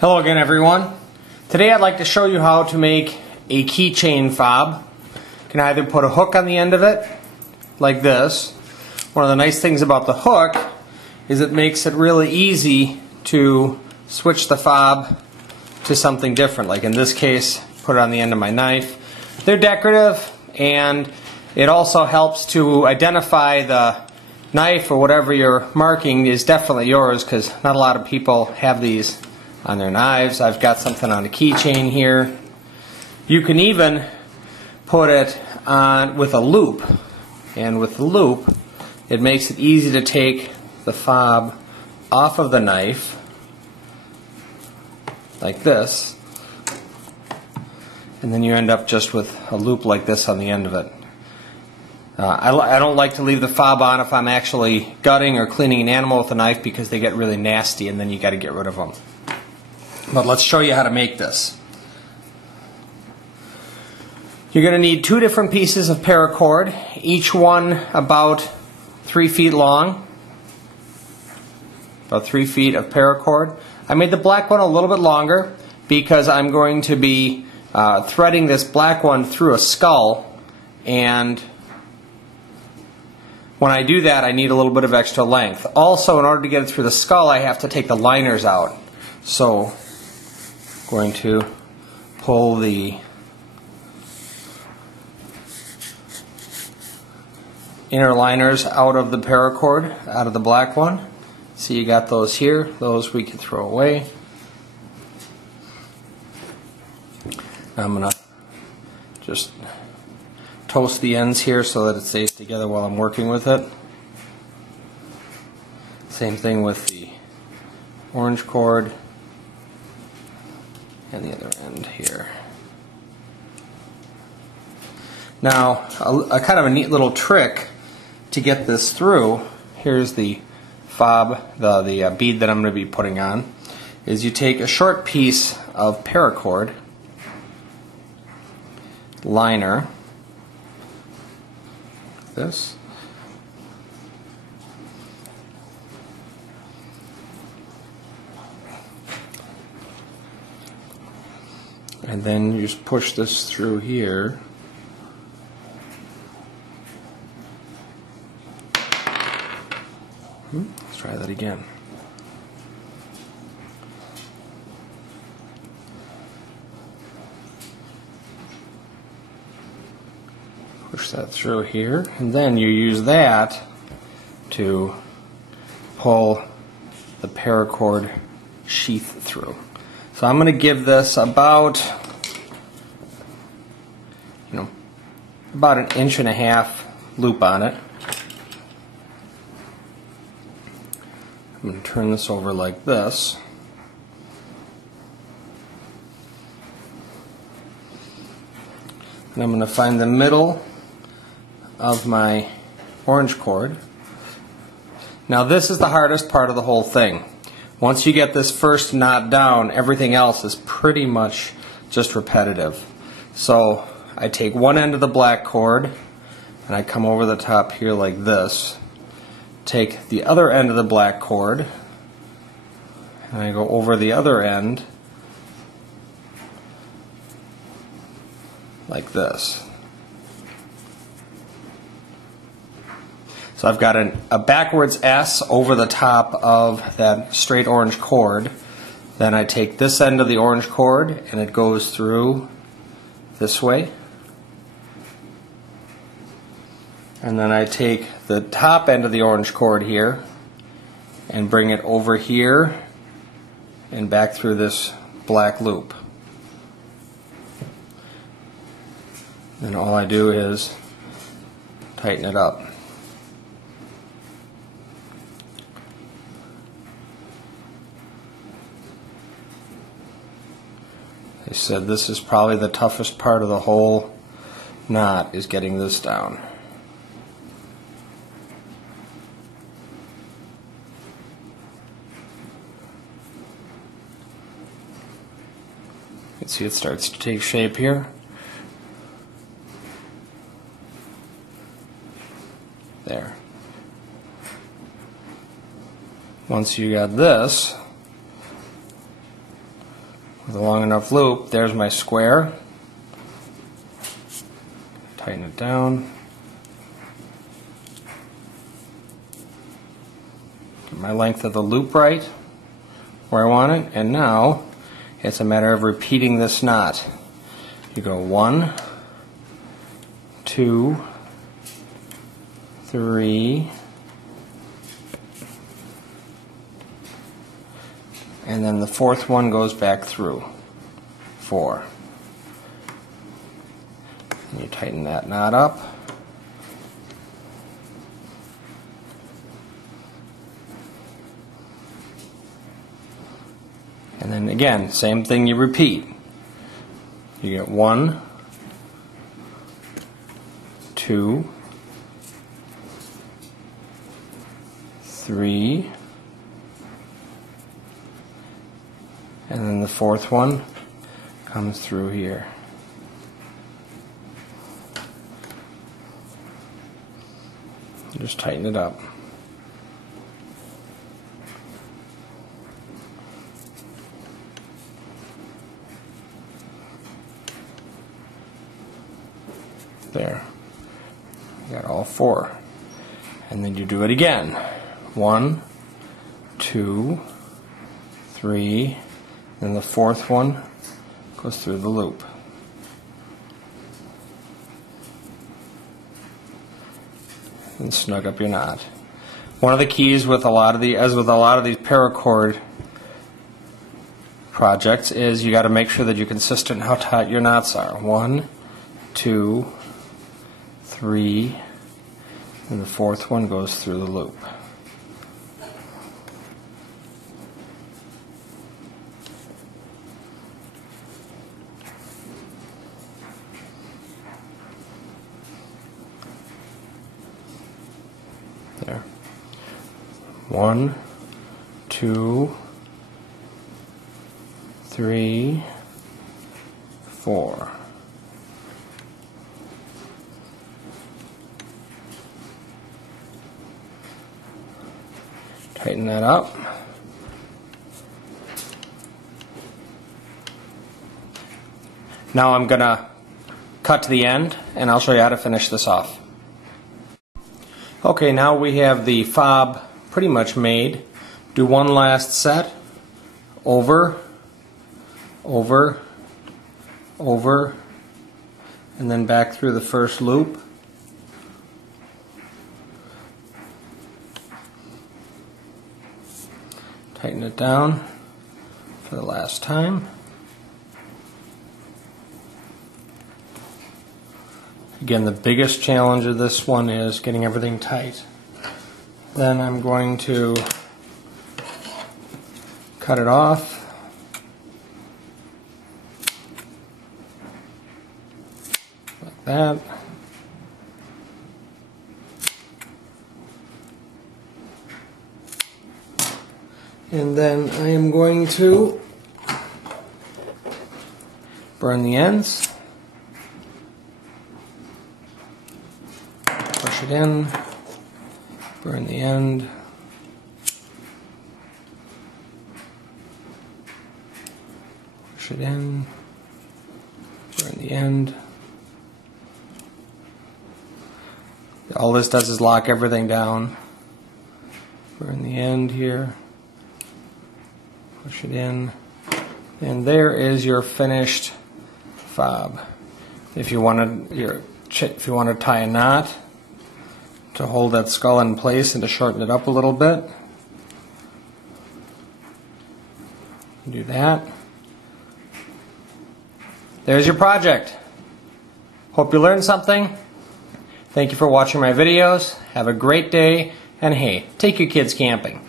Hello again, everyone. Today I'd like to show you how to make a keychain fob. You can either put a hook on the end of it, like this. One of the nice things about the hook is it makes it really easy to switch the fob to something different. Like in this case, put it on the end of my knife. They're decorative, and it also helps to identify the knife or whatever you're marking is definitely yours, because not a lot of people have these on their knives. I've got something on a keychain here. You can even put it on with a loop, and with the loop it makes it easy to take the fob off of the knife like this, and then you end up just with a loop like this on the end of it. I don't like to leave the fob on if I'm actually gutting or cleaning an animal with a knife, because they get really nasty and then you got to get rid of them. But let's show you how to make this. You're going to need two different pieces of paracord, each one about 3 feet long. About 3 feet of paracord. I made the black one a little bit longer because I'm going to be threading this black one through a skull, and when I do that I need a little bit of extra length. Also, in order to get it through the skull, I have to take the liners out. So I'm going to pull the inner liners out of the paracord, out of the black one. See, you got those here. Those we can throw away. I'm going to just toast the ends here so that it stays together while I'm working with it. Same thing with the orange cord and the other end here. Now, a kind of a neat little trick to get this through, here's the fob, the bead that I'm going to be putting on, is you take a short piece of paracord liner, like this, and then you just push this through here. Let's try that again. Push that through here, and then you use that to pull the paracord sheath through. So I'm going to give this about, about 1.5 inch loop on it. I'm going to turn this over like this. And I'm going to find the middle of my orange cord. Now this is the hardest part of the whole thing. Once you get this first knot down, everything else is pretty much just repetitive. So I take one end of the black cord and I come over the top here like this. Take the other end of the black cord and I go over the other end like this. So I've got a backwards S over the top of that straight orange cord. Then I take this end of the orange cord and it goes through this way. And then I take the top end of the orange cord here and bring it over here and back through this black loop. Then all I do is tighten it up. I said this is probably the toughest part of the whole knot, is getting this down. You can see it starts to take shape here. There. Once you got this, with a long enough loop. There's my square. Tighten it down. Get my length of the loop right where I want it, and now it's a matter of repeating this knot. You go 1, 2, 3, and then the fourth one goes back through. 4. And you tighten that knot up. And then again, same thing you repeat. You get 1, 2, 3, and then the fourth one comes through here. Just tighten it up. There. You got all 4. And then you do it again. 1, 2, 3, then the fourth one goes through the loop. And snug up your knot. One of the keys with a lot of these paracord projects is you got to make sure that you're consistent in how tight your knots are. 1, 2, 3, and the fourth one goes through the loop. There. 1, 2, 3, 4. Tighten that up. Now I'm going to cut to the end and I'll show you how to finish this off. Okay, now we have the fob pretty much made. Do one last set. Over, over, over, and then back through the first loop. Tighten it down for the last time. Again, the biggest challenge of this one is getting everything tight. Then I'm going to cut it off. Like that. And then I am going to burn the ends, push it in, burn the end, push it in, burn the end. All this does is lock everything down. Burn the end here. Push it in, and there is your finished fob. If you want to tie a knot to hold that skull in place and to shorten it up a little bit, do that. There's your project. Hope you learned something. Thank you for watching my videos. Have a great day, and hey, take your kids camping.